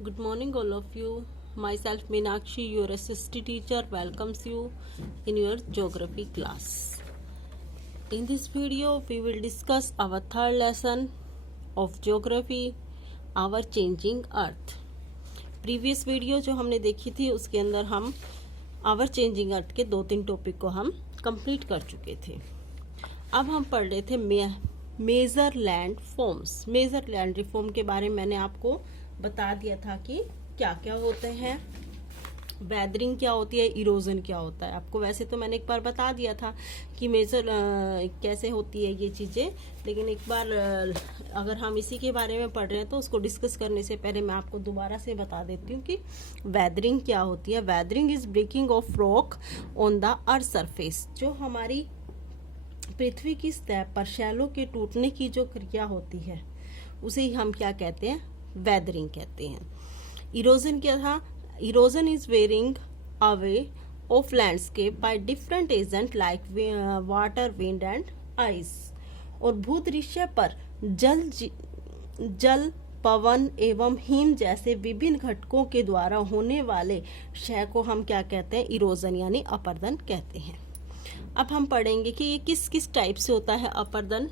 Good morning, all of you. Myself, Meenakshi, your SST teacher, welcomes you in your geography class. In this video, we will discuss our third lesson of geography, our changing earth. Previous video जो हमने देखी थी उसके अंदर हम our changing earth के 2-3 topic को हम कंप्लीट कर चुके थे. अब हम पढ़ रहे थे major landforms. Major land reform के बारे में मैंने आपको बता दिया था कि क्या क्या होते हैं, वेदरिंग क्या होती है, इरोजन क्या होता है. आपको वैसे तो मैंने एक बार बता दिया था कि मेजर कैसे होती है ये चीज़ें, लेकिन एक बार अगर हम इसी के बारे में पढ़ रहे हैं तो उसको डिस्कस करने से पहले मैं आपको दोबारा से बता देती हूँ कि वेदरिंग क्या होती है. Weathering is breaking of rock on the earth surface. जो हमारी पृथ्वी की सतह पर शैलों के टूटने की जो क्रिया होती है उसे ही हम क्या कहते हैं, वेदरिंग कहते हैं. इरोजन क्या था? Erosion is wearing away of landscape by different agent like water, wind and ice. और भूदृश्य पर जल, पवन एवं हिम जैसे विभिन्न घटकों के द्वारा होने वाले क्षय को हम क्या कहते हैं, इरोजन यानी अपरदन कहते हैं. अब हम पढ़ेंगे कि ये किस किस टाइप से होता है अपरदन,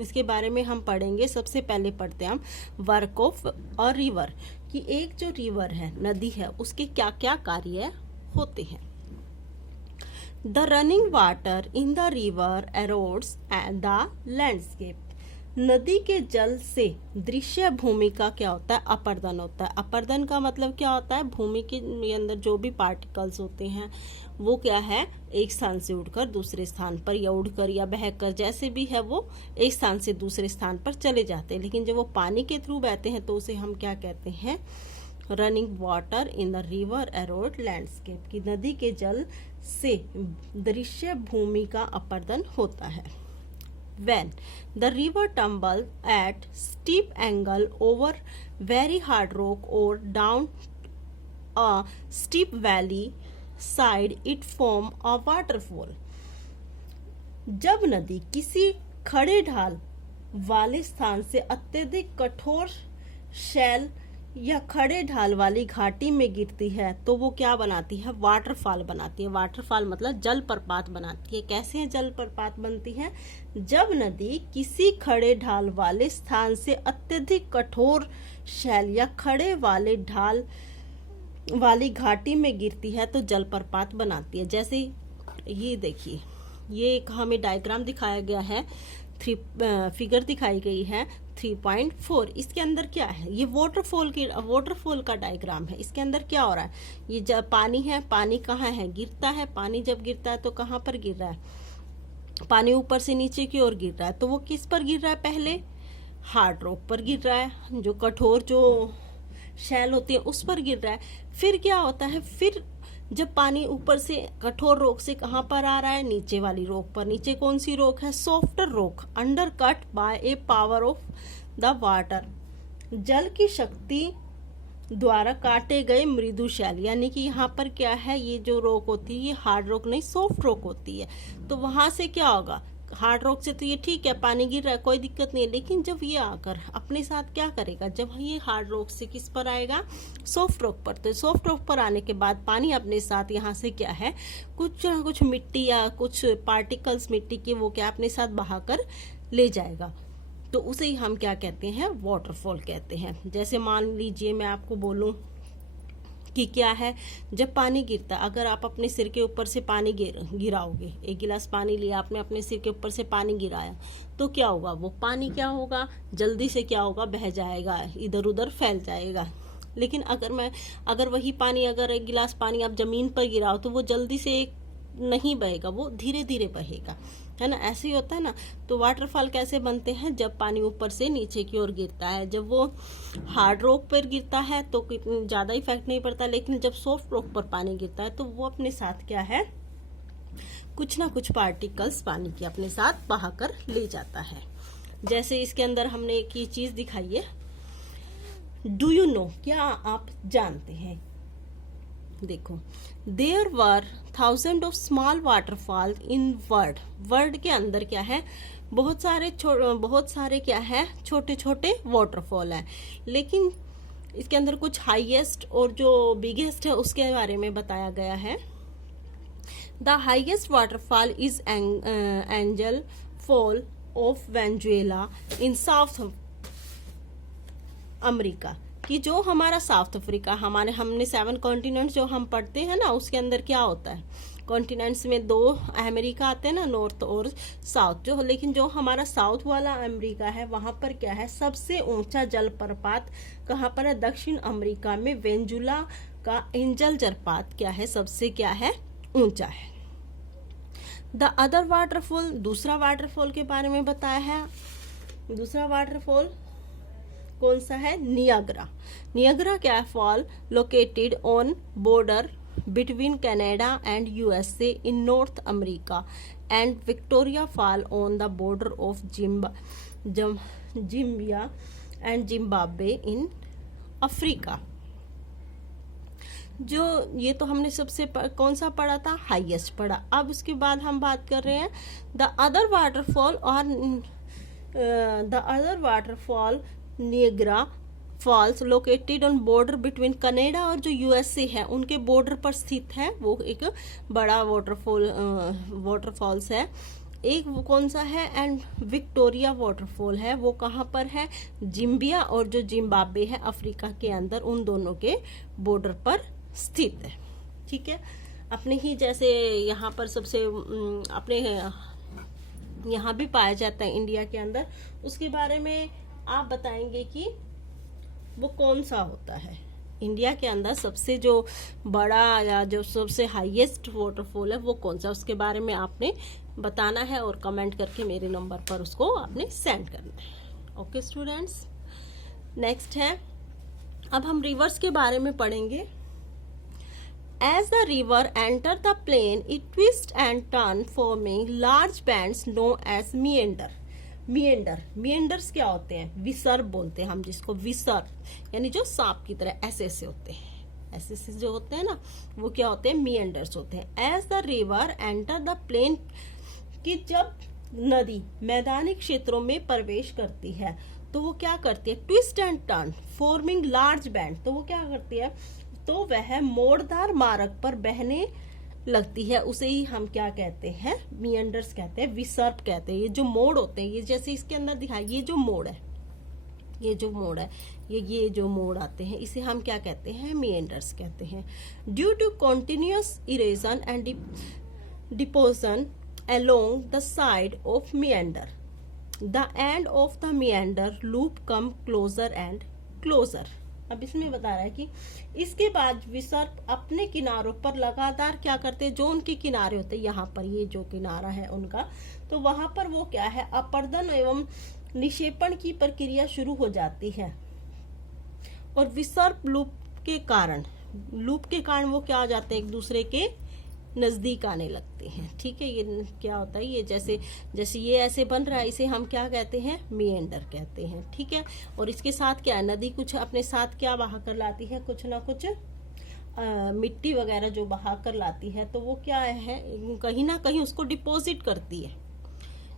इसके बारे में हम पढ़ेंगे. सबसे पहले पढ़ते हैं हम वर्क ऑफ और रिवर, कि एक जो रिवर है, नदी है, उसके क्या क्या कार्य होते हैं. The running water in the river erodes and the landscape. नदी के जल से दृश्य भूमि का क्या होता है, अपरदन होता है. अपरदन का मतलब क्या होता है, भूमि के अंदर जो भी पार्टिकल्स होते हैं वो क्या है, एक स्थान से उड़कर दूसरे स्थान पर या उड़कर या बहकर जैसे भी है वो एक स्थान से दूसरे स्थान पर चले जाते हैं. लेकिन जब वो पानी के थ्रू बहते हैं तो उसे हम क्या कहते हैं, running water in the river arrowed landscape, की नदी के जल से दृश्य भूमि का अपरदन होता है. When the river tumbles at steep angle over very hard rock or down a steep valley side, it form a waterfall. जब नदी किसी खड़े ढाल वाले स्थान से अत्यधिक कठोर शैल या खड़े ढाल वाली घाटी में गिरती है तो वो क्या बनाती है, वाटरफॉल बनाती है. वाटरफॉल मतलब जलप्रपात बनाती है. कैसे जलप्रपात बनती है, जब नदी किसी खड़े ढाल वाले स्थान से अत्यधिक कठोर शैल या खड़े वाले ढाल वाली घाटी में गिरती है तो जलप्रपात बनाती है. जैसे ये देखिए, ये एक हमें डायग्राम दिखाया गया है, फिगर दिखाई गई है 3.4. इसके अंदर क्या है, ये वाटरफॉल का डायग्राम है. इसके अंदर क्या हो रहा है, ये जब पानी है, पानी कहाँ है, गिरता है. पानी जब गिरता है तो कहाँ पर गिर रहा है, पानी ऊपर से नीचे की ओर गिर रहा है. तो वो किस पर गिर रहा है, पहले हार्ड रॉक पर गिर रहा है, जो कठोर जो शैल होती है उस पर गिर रहा है. फिर क्या होता है, फिर जब पानी ऊपर से कठोर रॉक से कहाँ पर आ रहा है, नीचे वाली रॉक पर. नीचे कौन सी रॉक है, softer rock, under cut by A power of the water. जल की शक्ति द्वारा काटे गए मृदु शैल, यानी कि यहाँ पर क्या है, ये जो रॉक होती है ये हार्ड रॉक नहीं सॉफ्ट रॉक होती है. तो वहां से क्या होगा, हार्ड रॉक से तो ये ठीक है, पानी गिर रहा है, कोई दिक्कत नहीं है. लेकिन जब ये आकर अपने साथ क्या करेगा, जब ये हार्ड रॉक से किस पर आएगा, सॉफ्ट रॉक पर. तो सॉफ्ट रॉक पर आने के बाद पानी अपने साथ यहाँ से क्या है, कुछ ना कुछ मिट्टी या कुछ पार्टिकल्स मिट्टी के वो क्या अपने साथ बहाकर ले जाएगा. तो उसे ही हम क्या कहते हैं, वाटरफॉल कहते हैं. जैसे मान लीजिए मैं आपको बोलूं कि क्या है, जब पानी गिरता है, अगर आप अपने सिर के ऊपर से पानी गिराओगे, एक गिलास पानी लिया आपने, अपने सिर के ऊपर से पानी गिराया, तो क्या होगा, वो पानी क्या होगा, जल्दी से क्या होगा, बह जाएगा, इधर उधर फैल जाएगा. लेकिन अगर वही पानी, अगर एक गिलास पानी आप जमीन पर गिराओ तो वो जल्दी से नहीं बहेगा, वो धीरे धीरे बहेगा, है ना. ऐसे ही होता है ना. तो वाटरफॉल कैसे बनते हैं, जब पानी ऊपर से नीचे की ओर गिरता है. जब वो हार्ड रॉक पर गिरता है तो ज़्यादा इफेक्ट नहीं पड़ता, लेकिन जब सॉफ्ट रॉक पर पानी गिरता है तो वो अपने साथ क्या है, कुछ ना कुछ पार्टिकल्स पानी के अपने साथ बहाकर ले जाता है. जैसे इसके अंदर हमने एक ये चीज़ दिखाई है, डू यू नो, क्या आप जानते हैं, देखो, there were thousand of small waterfall in world के अंदर क्या है, बहुत सारे क्या है, छोटे छोटे वाटरफॉल है. लेकिन इसके अंदर कुछ हाईएस्ट और जो बिगेस्ट है उसके बारे में बताया गया है। The highest waterfall is angel fall of Venezuela in south America, कि जो हमारा साउथ अफ्रीका, हमने 7 कॉन्टिनेंट जो हम पढ़ते हैं ना, उसके अंदर क्या होता है, कॉन्टिनेंट्स में 2 अमेरिका आते हैं ना, नॉर्थ और साउथ, जो लेकिन जो हमारा साउथ वाला अमेरिका है वहां पर क्या है, सबसे ऊंचा जलप्रपात कहाँ पर है, दक्षिण अमेरिका में वेनेजुला का एंजल जलप्रपात क्या है, सबसे क्या है, ऊंचा है। द अदर वाटरफॉल, दूसरा वाटरफॉल के बारे में बताया है। दूसरा वाटरफॉल कौन सा है, नियाग्रा। नियाग्रा क्या है, fall located on border between Canada and USA in North America and Victoria fall on the border of Zambia and Zimbabwe in Africa. जो ये तो हमने सबसे कौन सा पढ़ा था, हाईएस्ट पढ़ा। अब उसके बाद हम बात कर रहे हैं द अदर वाटरफॉल, और the other waterfall Niagara Falls located on border between Canada और जो यूएसए है उनके बॉर्डर पर स्थित है, वो एक बड़ा वाटरफॉल्स है। एक वो कौन सा है, एंड विक्टोरिया वाटरफॉल है, वो कहाँ पर है, जिम्बिया और जो जिम्बाब्वे है अफ्रीका के अंदर, उन दोनों के बॉर्डर पर स्थित है। ठीक है, अपने ही जैसे यहाँ पर सबसे अपने यहाँ भी पाया जाता है इंडिया के अंदर, उसके बारे में आप बताएंगे कि वो कौन सा होता है। इंडिया के अंदर सबसे जो बड़ा या जो सबसे हाईएस्ट वाटरफॉल है वो कौन सा, उसके बारे में आपने बताना है और कमेंट करके मेरे नंबर पर उसको आपने सेंड करना है। ओके स्टूडेंट्स, नेक्स्ट है, अब हम रिवर्स के बारे में पढ़ेंगे। As the river enter the plain, it twists and turn, forming large bands known as meander. meanders क्या होते हैं, विसर्प बोलते हैं हम जिसको, विसर्प यानी जो सांप की तरह ऐसे ऐसे होते हैं, ऐसे ऐसे जो होते हैं ना, वो क्या होते हैं, meanders होते हैं। As the river enter the plain, कि जब नदी मैदानी क्षेत्रों में प्रवेश करती है तो वो क्या करती है, twist and turn forming large band, तो वो क्या करती है, तो वह मोड़दार मार्ग पर बहने लगती है, उसे ही हम क्या कहते हैं, मियंडर्स कहते हैं, विसर्प कहते हैं। ये जो मोड़ होते हैं, ये जैसे इसके अंदर दिखाई, ये जो मोड़ है, ये जो मोड़ है, ये जो मोड़ आते हैं, इसे हम क्या कहते हैं, मियंडर्स कहते हैं। Due to continuous erosion and deposition along the side of meander, the end of the meander loop come closer and closer. अब इसमें बता रहा है कि इसके बाद विसर्प अपने किनारों पर लगातार क्या करते हैं, जो उनके किनारे होते हैं, यहाँ पर ये जो किनारा है उनका, तो वहां पर वो क्या है, अपर्दन एवं निक्षेपण की प्रक्रिया शुरू हो जाती है। और विसर्प लूप के कारण वो क्या हो जाते हैं, एक दूसरे के नजदीक आने लगते हैं। ठीक है, ये क्या होता है, ये जैसे ये ऐसे बन रहा है, इसे हम क्या कहते हैं, मिएंडर कहते हैं। ठीक है, और इसके साथ क्या है, नदी कुछ अपने साथ क्या बहा कर लाती है, कुछ ना कुछ मिट्टी वगैरह जो बहा कर लाती है, तो वो क्या है, कहीं ना कहीं उसको डिपॉजिट करती है।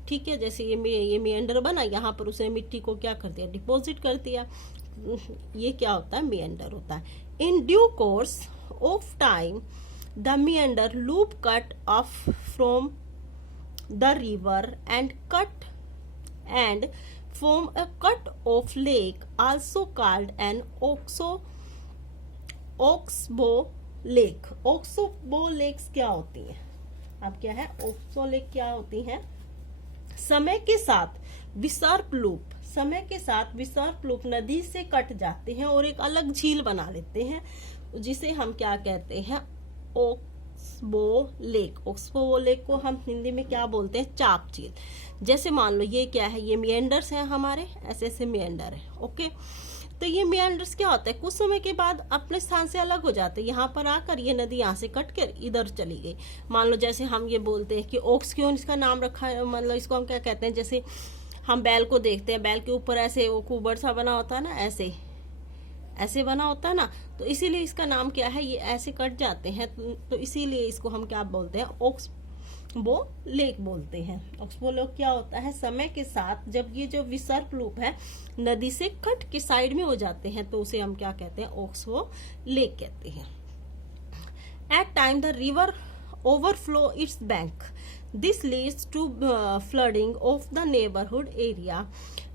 ठीक है, जैसे ये मिएंडर बना, यहाँ पर उसने मिट्टी को क्या कर दिया, डिपॉजिट कर दिया, ये क्या होता है, मिएंडर होता है। In due course of time the meander loop cut off from the river and form a cut off lake, also called an oxbow lake. oxbow lakes क्या होती हैं, अब क्या है, oxbow lake क्या होती हैं, समय के साथ विसर्प लूप नदी से कट जाते हैं और एक अलग झील बना लेते हैं, जिसे हम क्या कहते हैं, ओक्सबो लेक को हम हिंदी में क्या बोलते हैं, चाप झील। जैसे मान लो ये क्या है, ये मिएंडर्स हैं हमारे, ऐसे ऐसे मिएंडर है। ओके, तो ये मिएंडर्स क्या होता है, कुछ समय के बाद अपने स्थान से अलग हो जाते हैं, यहाँ पर आकर ये नदी यहाँ से कट कर इधर चली गई। मान लो जैसे हम ये बोलते हैं कि ओक्स, क्यों इसका नाम रखा है, मतलब इसको हम क्या कहते हैं, जैसे हम बैल को देखते हैं, बैल के ऊपर ऐसे वो कुबर सा बना होता है ना, ऐसे बना होता है ना, तो इसीलिए इसका नाम क्या है, ये ऐसे कट जाते हैं, तो इसीलिए इसको हम क्या बोलते हैं, वो लेक बोलते हैं। ऑक्सबो लेक क्या होता है, समय के साथ जब ये जो विसर्प लूप है नदी से कट के साइड में हो जाते हैं तो उसे हम क्या कहते हैं, ऑक्सबो लेक कहते हैं। At time the river overflow its bank, this leads to flooding of the neighbourhood area.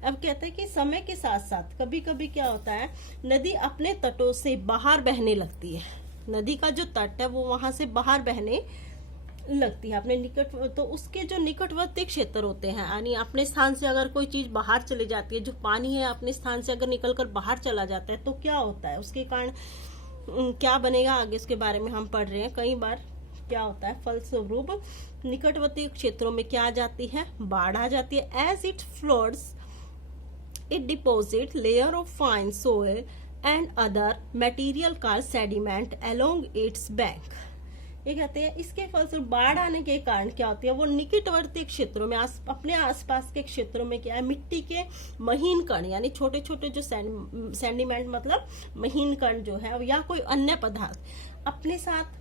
अब कहते हैं कि समय के साथ साथ कभी कभी क्या होता है, नदी अपने तटों से बाहर बहने लगती है। नदी का जो तट है वो वहां से बाहर बहने लगती है अपने निकट, तो उसके जो निकटवर्ती क्षेत्र होते हैं, यानी अपने स्थान से अगर कोई चीज बाहर चली जाती है, जो पानी है अपने स्थान से अगर निकलकर बाहर चला जाता है तो क्या होता है, उसके कारण क्या बनेगा आगे उसके बारे में हम पढ़ रहे हैं। कई बार क्या होता है, फलस्वरूप निकटवर्ती क्षेत्रों में क्या आ जाती है, बाढ़ आ जाती है। As it floods it deposit layer of fine soil and other material called sediment along its bank. ये कहते हैं इसके फलस्वरूप बाढ़ आने के कारण क्या होती है, वो निकटवर्ती क्षेत्रों में अपने आसपास के क्षेत्रों में क्या है, मिट्टी के महीन कण यानी छोटे छोटे जो सेडिमेंट मतलब महीन कण जो है या कोई अन्य पदार्थ अपने साथ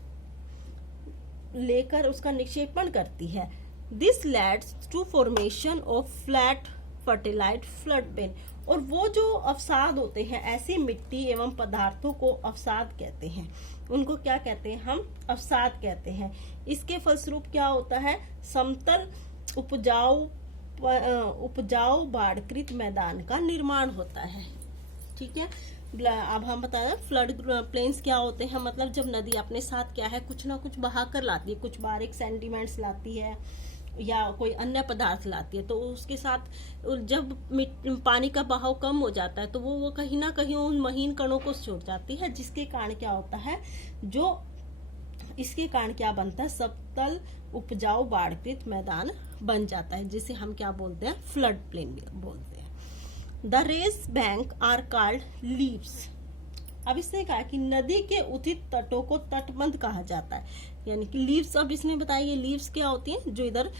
लेकर उसका निक्षेपण करती है। This leads to formation of flat fertilised flood plain. और वो जो अवसाद होते हैं, ऐसी मिट्टी एवं पदार्थों को अवसाद कहते हैं, उनको क्या कहते हैं, हम अवसाद कहते हैं। इसके फलस्वरूप क्या होता है, समतल उपजाऊ बाढ़कृत मैदान का निर्माण होता है। ठीक है, अब हम बता रहे फ्लड प्लेन्स क्या होते हैं, मतलब जब नदी अपने साथ क्या है कुछ ना कुछ बहा कर लाती है, कुछ बारीक सेंटीमेंट्स लाती है या कोई अन्य पदार्थ लाती है, तो उसके साथ जब पानी का बहाव कम हो जाता है तो वो कहीं ना कहीं उन महीन कणों को छोड़ जाती है, जिसके कारण क्या होता है, जो इसके कारण क्या बनता है, समतल उपजाऊ बाढ़कृत मैदान बन जाता है, जिसे हम क्या बोलते हैं, फ्लड प्लेन बोलते हैं। The raised bank are called levees. अब इसने कहा कि नदी के उचित तटों को तटबंध कहा जाता है, यानी कि लीव्स। अब इसने बताया ये लीव्स क्या होती हैं, जो इधर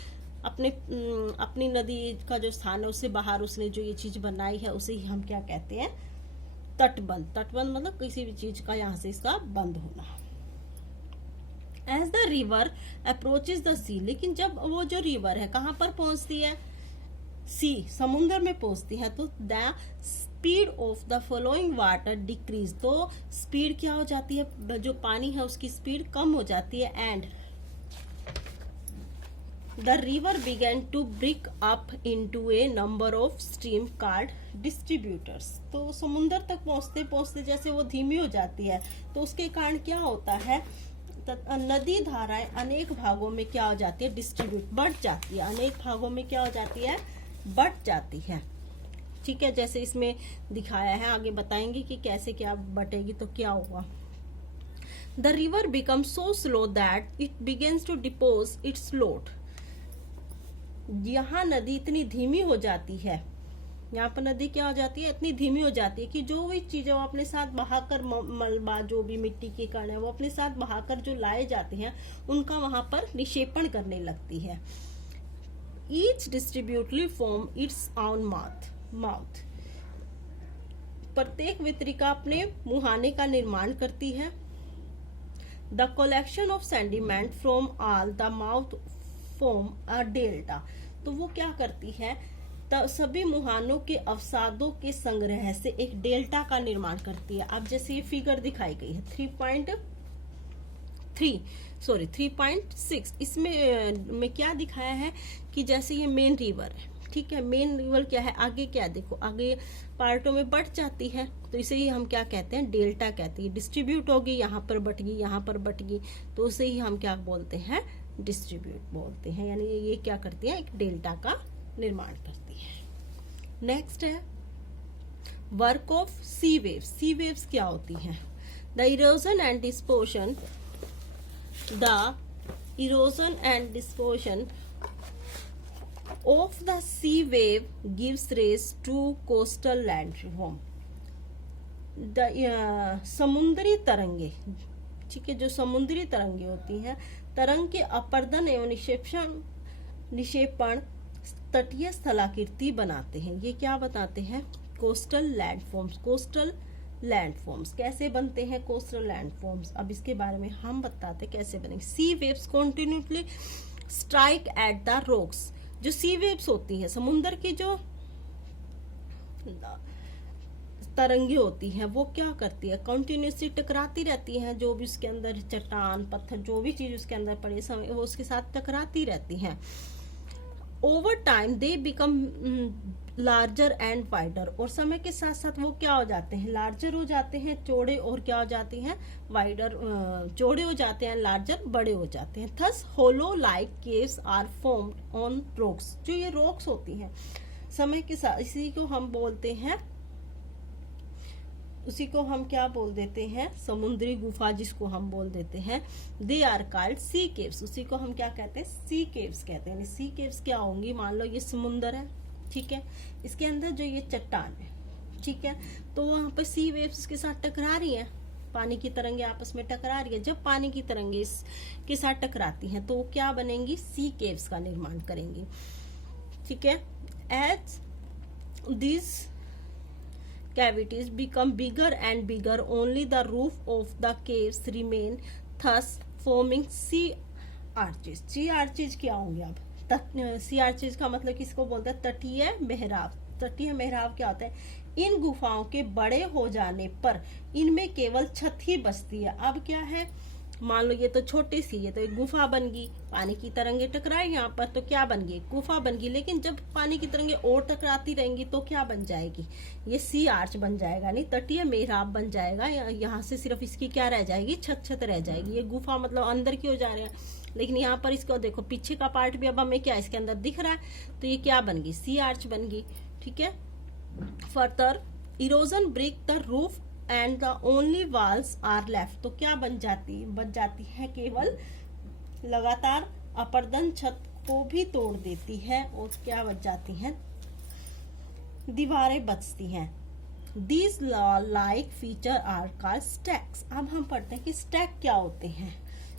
अपनी नदी का जो स्थान है उससे बाहर उसने जो ये चीज बनाई है उसे ही हम क्या कहते हैं, तटबंध। तटबंध मतलब किसी भी चीज का यहाँ से इसका बंद होना। As the river approaches the sea, लेकिन जब वो जो रिवर है कहाँ पर पहुंचती है, सी समुद्र में पहुंचती है, तो the speed of the flowing water decrease, तो स्पीड क्या हो जाती है, जो पानी है उसकी स्पीड कम हो जाती है। And the river begin to break up into a number of stream called distributors. तो समुद्र तक पहुंचते पहुंचते जैसे वो धीमी हो जाती है तो उसके कारण क्या होता है, नदी धाराएं अनेक भागों में क्या हो जाती है, डिस्ट्रीब्यूट बढ़ जाती है, अनेक भागों में क्या हो जाती है, बढ़ जाती है। ठीक है, जैसे इसमें दिखाया है, आगे बताएंगे कि कैसे क्या बटेगी तो क्या होगा। The river become so slow that it begins to depose its load. यहाँ नदी इतनी धीमी हो जाती है, यहाँ पर नदी क्या हो जाती है, इतनी धीमी हो जाती है कि जो भी चीजें वो अपने साथ बहाकर, मलबा जो भी मिट्टी के कण है वो अपने साथ बहाकर जो लाए जाते हैं उनका वहां पर निक्षेपण करने लगती है। Each distributary form its own mouth, प्रत्येक वितरिका अपने मुहाने का निर्माण करती है। The collection of sediment from all the mouth form a delta, तो वो क्या करती है, सभी मुहानों के अवसादों के संग्रह से एक डेल्टा का निर्माण करती है। अब जैसे ये फिगर दिखाई गई है 3.6, इसमें क्या दिखाया है कि जैसे ये मेन रिवर है, ठीक है, मेन रिवर क्या है, आगे क्या देखो, आगे पार्टों में बढ़ जाती है, तो इसे ही हम क्या कहते हैं, डेल्टा कहते हैं। डिस्ट्रीब्यूट होगी, यहाँ पर बट गई, यहाँ पर बट गई, तो उसे ही हम क्या बोलते हैं, डिस्ट्रीब्यूट बोलते हैं, यानी ये क्या करती है, एक डेल्टा का निर्माण करती है। नेक्स्ट है work of sea waves. Sea waves क्या होती हैं, the erosion and deposition of the sea wave gives rise to coastal landform। समुद्री तरंगे, ठीक है, जो समुद्री तरंगे होती हैं, तरंग के अपर्दन एवं निक्षेपण तटीय स्थलाकृति बनाते हैं। ये क्या बताते हैं, कोस्टल लैंडफॉर्म्स। कोस्टल लैंडफॉर्म्स कैसे बनते हैं, कोस्टल लैंडफॉर्म्स, अब इसके बारे में हम बताते हैं कैसे बनेंगे। Sea waves continuously strike at the rocks. जो सी वेव्स होती है, समुद्र की जो तरंगे होती हैं, वो क्या करती है, कंटिन्यूसली टकराती रहती हैं। जो भी उसके अंदर चट्टान पत्थर जो भी चीज उसके अंदर पड़ी समय वो उसके साथ टकराती रहती हैं। Over time they become larger and wider, और समय के साथ साथ वो क्या हो जाते हैं, लार्जर हो जाते हैं, चौड़े, और क्या हो जाते हैं, वाइडर, चौड़े हो जाते हैं, लार्जर, बड़े हो जाते हैं। Thus hollow like caves are formed on rocks. जो ये रॉक्स होती हैं समय के साथ, इसी को हम बोलते हैं, उसी को हम क्या बोल देते हैं, समुद्री गुफा जिसको हम बोल देते हैं। They are called sea caves, उसी को हम क्या कहते हैं, सी केव्स कहते हैं। सी केव्स क्या होंगी, मान लो ये समुद्र है, ठीक है, इसके अंदर जो ये चट्टान है, ठीक है, तो वहां पर सी वेव्स इसके साथ टकरा रही है, पानी की तरंगे आपस में टकरा रही है। जब पानी की तरंगे इसके साथ टकराती हैं तो वो क्या बनेंगी, सी केव्स का निर्माण करेंगी, ठीक है। As this cavities become bigger and bigger, only the roof of the caves remain, thus forming sea arches। sea arches क्या होंगे अब, sea arches का मतलब किसको बोलते हैं, तटीय मेहराब। तटीय मेहराब क्या होता है, इन गुफाओं के बड़े हो जाने पर इनमें केवल छत ही बचती है। अब क्या है, मान लो ये तो छोटी सी, ये तो एक गुफा बन गई, पानी की तरंगे टकराई यहाँ पर तो क्या बन गई, गुफा बन गई। लेकिन जब पानी की तरंगे और टकराती रहेंगी तो क्या बन जाएगी, ये सी आर्च बन जाएगा, नहीं तटीय मेहराब बन जाएगा। यहाँ से सिर्फ इसकी क्या रह जाएगी, छत छत रह जाएगी। ये गुफा मतलब अंदर की हो जा रहा है, लेकिन यहाँ पर इसको देखो पीछे का पार्ट भी अब हमें क्या इसके अंदर दिख रहा है, तो ये क्या बन गई, सी आर्च बन गई, ठीक है। Further erosion break the roof and the only walls are left, तो क्या बच जाती है केवल लगातार अपर्दन छत को भी तोड़ देती है, और क्या बच जाती हैं, दीवारें बचती हैं। These like feature are called stacks. अब हम पढ़ते हैं कि स्टैक क्या होते हैं।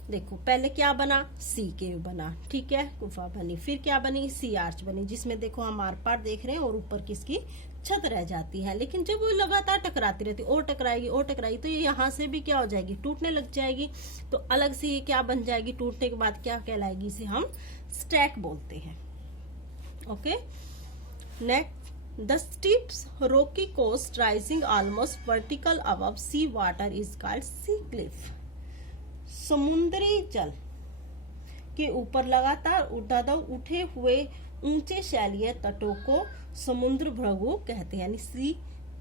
देखो पहले क्या बना, सी केव बना, ठीक है, गुफा बनी, फिर क्या बनी, सी आर्च बनी, जिसमें देखो हम आर पार देख रहे हैं और ऊपर किसकी छत रह जाती है। लेकिन जब वो लगातार टकराती रहती, और टकराएगी और टकराएगी, तो ये यहाँ से भी क्या हो जाएगी, टूटने लग जाएगी। तो अलग से ये क्या बन जाएगी, टूटने के बाद क्या कहलाएगी, इसे हम स्टैक बोलते हैं। Okay, next, the steeps rocky coast rising almost vertical above sea water is called sea cliff। समुद्री जल के ऊपर लगातार उठे हुए ऊंचे शैलीय तटों को समुद्र भृगु कहते हैं, यानी सी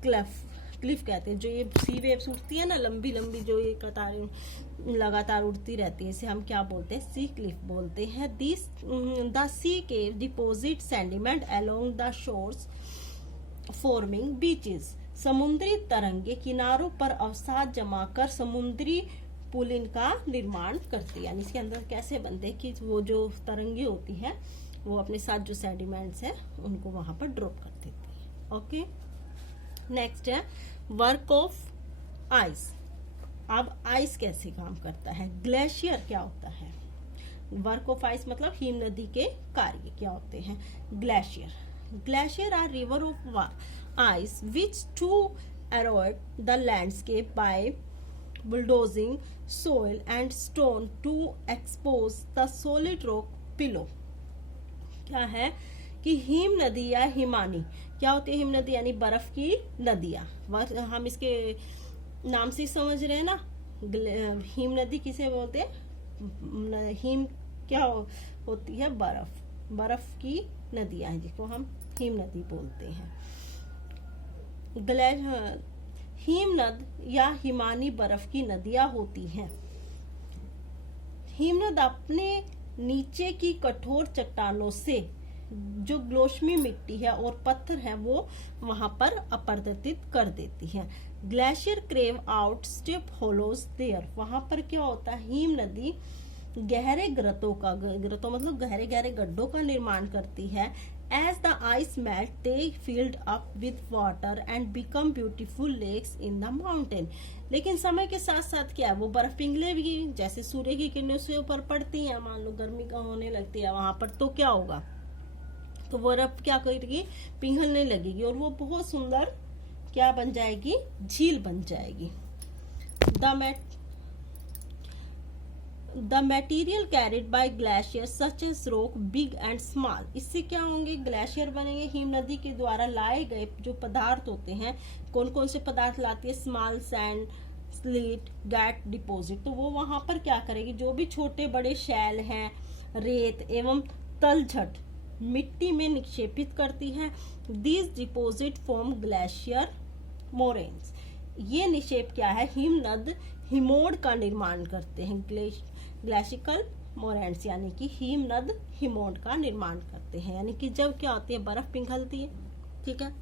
क्लिफ कहते हैं। जो ये सी वेव्स उठती है ना, लंबी लंबी जो ये कतारें लगातार उड़ती रहती है, इसे हम क्या बोलते हैं, सी क्लिफ बोलते हैं। This the sea cave deposit sediment along the shores forming beaches. समुद्री तरंगे किनारों पर अवसाद जमाकर समुद्री पुलिन का निर्माण करती है, यानी इसके अंदर कैसे बनते हैं कि वो जो तरंगे होती है वो अपने साथ जो सेडिमेंट्स है उनको वहां पर ड्रॉप कर देती है। ओके, नेक्स्ट है वर्क ऑफ आइस। अब आइस कैसे काम करता है, ग्लेशियर क्या होता है, वर्क ऑफ आइस मतलब हिम नदी के कार्य क्या होते हैं। Glacier are river of ice which to erode the landscape by bulldozing soil and stone to expose the solid rock below। क्या है कि हिम नदी या हिमानी क्या होती है, हिम नदी यानी बर्फ की नदियां, हम इसके नाम से समझ रहे हैं ना। हिम नदी किसे बोलते हैं, हिम क्या होती है, बर्फ की नदियां हैं जिसको हम हिम नदी बोलते हैं। हिमनद या हिमानी बर्फ की नदियां होती हैं। हिमनद अपने नीचे की कठोर चट्टानों से जो ग्लोशमी मिट्टी है और पत्थर है वो वहां पर अपरदर्शित कर देती है। Glacier carve out step hollows there, वहां पर क्या होता है, हिम नदी गहरे ग्रतों मतलब गहरे गहरे गड्ढों का निर्माण करती है। As the ice melt, they filled up with water and become beautiful lakes in the mountain। लेकिन समय के साथ साथ क्या है, वो बर्फ पिघलेगी, जैसे सूर्य की किरणें से ऊपर पड़ती हैं, मान लो गर्मी का होने लगती है वहां पर, तो क्या होगा, तो बर्फ क्या करेगी, पिघलने लगेगी और वो बहुत सुंदर क्या बन जाएगी, झील बन जाएगी। The material carried by glacier such as rock big and small. इससे क्या होंगे, ग्लेशियर बनेंगे, हिम नदी के द्वारा लाए गए जो पदार्थ होते हैं, कौन कौन से पदार्थ लाती है, small sand, sleet, get deposit. तो वो वहां पर क्या करेगी, जो भी छोटे बड़े शैल हैं, रेत एवं तलछट मिट्टी में निक्षेपित करती है। These deposit form glacier moraines. ये निक्षेप क्या है, हिमनद हिमोड का निर्माण करते हैं। ग्लेशिकल मोरेन्स यानी कि हिमनद हिमोड का निर्माण करते हैं। यानी कि जब क्या होती है, बर्फ पिघलती है, ठीक है,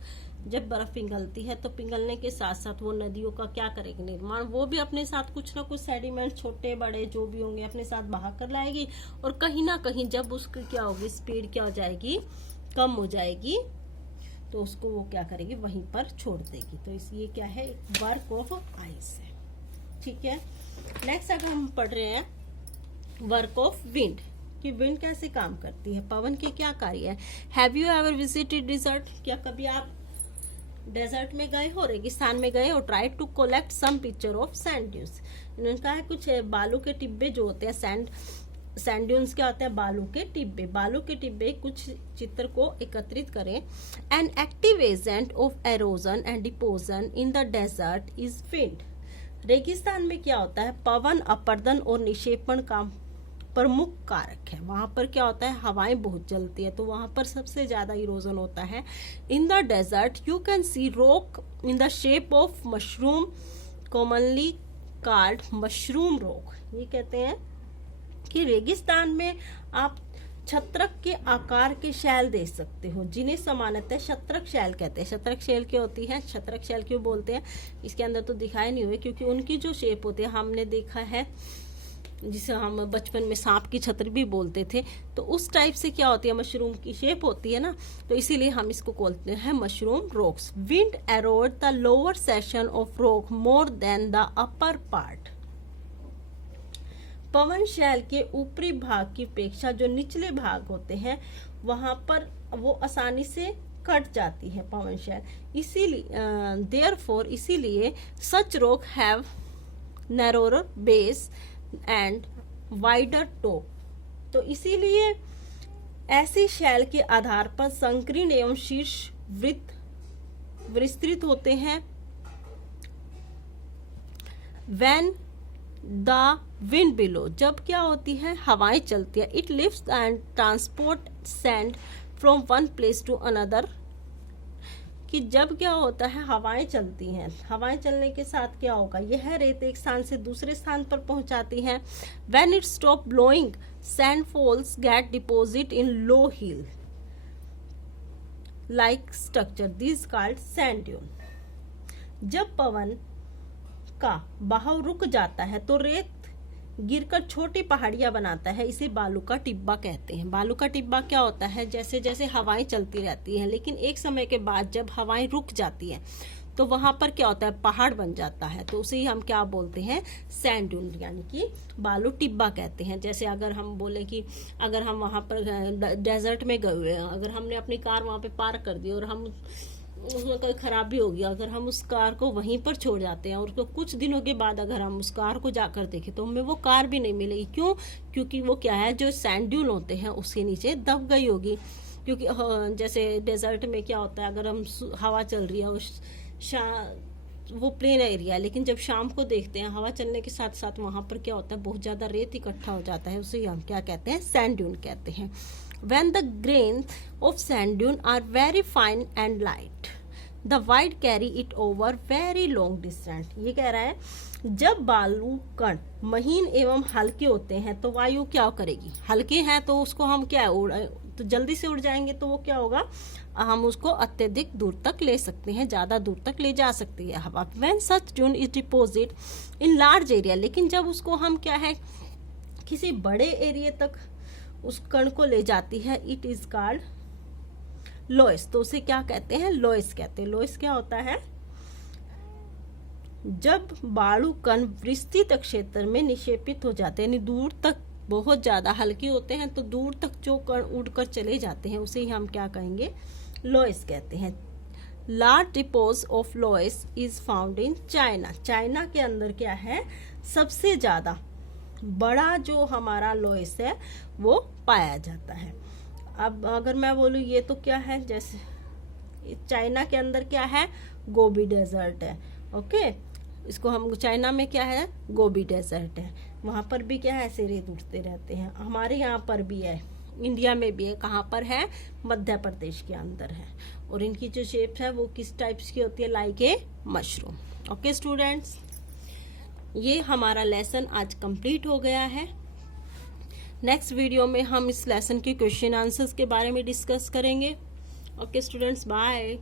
जब बर्फ पिघलती है तो पिघलने के साथ साथ वो नदियों का क्या करेगी, निर्माण। वो भी अपने साथ कुछ ना कुछ सेडिमेंट छोटे बड़े जो भी होंगे अपने साथ बहा कर लाएगी, और कहीं ना कहीं जब उसकी क्या होगी, स्पीड क्या हो जाएगी, कम हो जाएगी, तो उसको वो क्या करेगी, वहीं पर छोड़ देगी। तो इसलिए क्या है, वर्क ऑफ आइस है, ठीक है। नेक्स्ट अगर हम पढ़ रहे हैं वर्क ऑफ विंड, कि विंड कैसे काम करती है, पवन के क्या कार्य है। Have you ever visited desert, क्या कभी आप डेजर्ट में गए हो, रेगिस्तान में गए हो। Try to collect some picture of sand dunes. इन्होंने कहा है कुछ बालू के टिब्बे जो होते हैं, सैंड ड्यून्स क्या होते हैं, बालू के टिब्बे। बालू के टिब्बे कुछ चित्र को एकत्रित करें। An active agent of erosion and deposition in the desert is wind. रेगिस्तान में क्या होता है, पवन अपर्दन और निक्षेपण का प्रमुख कारक है। वहां पर क्या होता है, हवाएं बहुत चलती है, तो वहां पर सबसे ज्यादा इरोजन होता है। In the desert you can see rock in the shape of mushroom commonly called mushroom rock. ये कहते हैं कि रेगिस्तान में आप छत्रक के आकार के शैल देख सकते हो, जिन्हें सामान्यतः छत्रक शैल कहते हैं। छत्रक शैल क्या होती है, छत्रक शैल क्यों बोलते हैं, इसके अंदर तो दिखाई नहीं हुए, क्योंकि उनकी जो शेप होती है, हमने देखा है जिसे हम बचपन में सांप की छत्र भी बोलते थे, तो उस टाइप से क्या होती है, मशरूम की शेप होती है ना, तो इसीलिए हम इसको बोलते हैं mushroom rocks. Wind erode the lower section of rock more than the upper part. पवन शैल के ऊपरी भाग की अपेक्षा जो निचले भाग होते हैं वहां पर वो आसानी से कट जाती है पवन शैल। इसीलिए देयरफॉर इसीलिए such rock have narrower base and wider top. तो इसीलिए ऐसे शैल के आधार पर संकीर्ण एवं शीर्ष विस्तृत होते हैं। व्हेन द विंड बिलो, जब क्या होती है, हवाएं चलती है। It lifts and transport sand from one place to another, कि जब क्या होता है, हवाएं चलती हैं, हवाएं चलने के साथ क्या होगा, यह रेत एक स्थान से दूसरे स्थान पर पहुंचाती है। When it stop blowing sand falls get deposit in low hill like structure this called sand dune. जब पवन का बहाव रुक जाता है तो रेत गिरकर छोटी पहाड़ियां बनाता है, इसे बालू का टिब्बा कहते हैं। बालू का टिब्बा क्या होता है, जैसे जैसे हवाएं चलती रहती हैं, लेकिन एक समय के बाद जब हवाएं रुक जाती हैं तो वहां पर क्या होता है, पहाड़ बन जाता है, तो उसे ही हम क्या बोलते हैं, सैंड ड्यून, यानी कि बालू टिब्बा कहते हैं। जैसे अगर हम बोले कि अगर हम वहां पर डेजर्ट में गए हुए हैं, अगर हमने अपनी कार वहां पे पार्क कर दी और हम उसमें कोई खराबी हो गया, अगर हम उस कार को वहीं पर छोड़ जाते हैं और उसको कुछ दिनों के बाद अगर हम उस कार को जाकर देखें तो हमें वो कार भी नहीं मिलेगी। क्यों, क्योंकि वो क्या है, जो सैंड ड्यून होते हैं उसके नीचे दब गई होगी। क्योंकि जैसे डेजर्ट में क्या होता है, अगर हम हवा चल रही है वो प्लेन एरिया है, लेकिन जब शाम को देखते हैं हवा चलने के साथ साथ वहां पर क्या होता है, बहुत ज्यादा रेत इकट्ठा हो जाता है, उसे हम क्या कहते हैं, सैंड ड्यून कहते हैं। When the grains of sand dune are very fine and light, the wind carry it over very long distance। ये कह रहा है जब बालू कण महीन एवं हल्के होते हैं तो वायु क्या करेगी, हल्के हैं तो उसको हम क्या तो जल्दी से उड़ जाएंगे, तो वो क्या होगा, हम उसको अत्यधिक दूर तक ले सकते हैं, ज्यादा दूर तक ले जा सकती है हवा। When such dune is deposited in large area, लेकिन जब उसको हम क्या है, किसी बड़े एरिया तक उस कण को ले जाती है, इट इज कॉल्ड लोइस। तो उसे क्या कहते हैं, लोइस कहते हैं। लोइस क्या होता है, जब बालू कण विस्तृत क्षेत्र में निक्षेपित हो जाते हैं, यानी दूर तक, बहुत ज्यादा हल्के होते हैं तो दूर तक जो कण उड़कर चले जाते हैं उसे ही हम क्या कहेंगे, लोइस कहते हैं। Large deposits of loess is found in China. China के अंदर क्या है, सबसे ज्यादा बड़ा जो हमारा लोएस है वो पाया जाता है। अब अगर मैं बोलूँ ये तो क्या है, जैसे चाइना के अंदर क्या है, गोबी डेजर्ट है। ओके, इसको हम चाइना में क्या है, गोबी डेजर्ट है। वहाँ पर भी क्या है, ऐसे रेत उठते रहते हैं। हमारे यहाँ पर भी है, इंडिया में भी है। कहाँ पर है, मध्य प्रदेश के अंदर है। और इनकी जो शेप है वो किस टाइप्स की होती है, like a mushroom. Okay students, ये हमारा लेसन आज कंप्लीट हो गया है। नेक्स्ट वीडियो में हम इस लेसन के क्वेश्चन आंसर्स के बारे में डिस्कस करेंगे। Okay students, bye.